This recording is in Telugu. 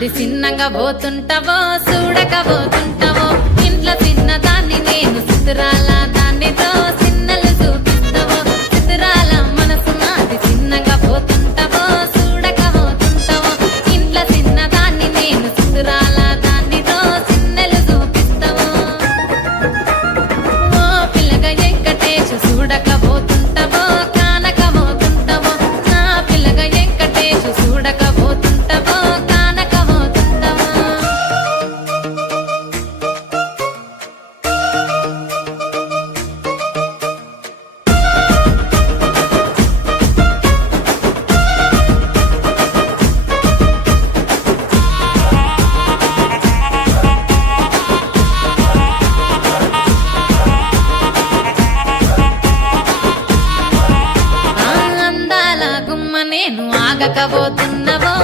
నాది చిన్నగా పోతుంటావో చూడకపోతుంటావో ఇంట్లో చిన్నదాన్ని నేను సుతురాల దాన్నితో సిన్నలు చూపిస్తావో సుతురాల మనసు నాది చిన్నగా పోతుంటావో చూడకపోతుంటావో ఇంట్లో చిన్నదాన్ని నేను సుతురాల దాన్నితో సిన్నలు చూపిస్తావో ఓ పిల్లగా వెంకటేశు చూడకపోతుంటావో కానకపోతుంటావో నా పిల్లగా వెంకటేశు చూడకపోతుంటావో కానకపోతుంటావో ఆ అందాల గుమ్మ నేను ఆగకపోతున్నవో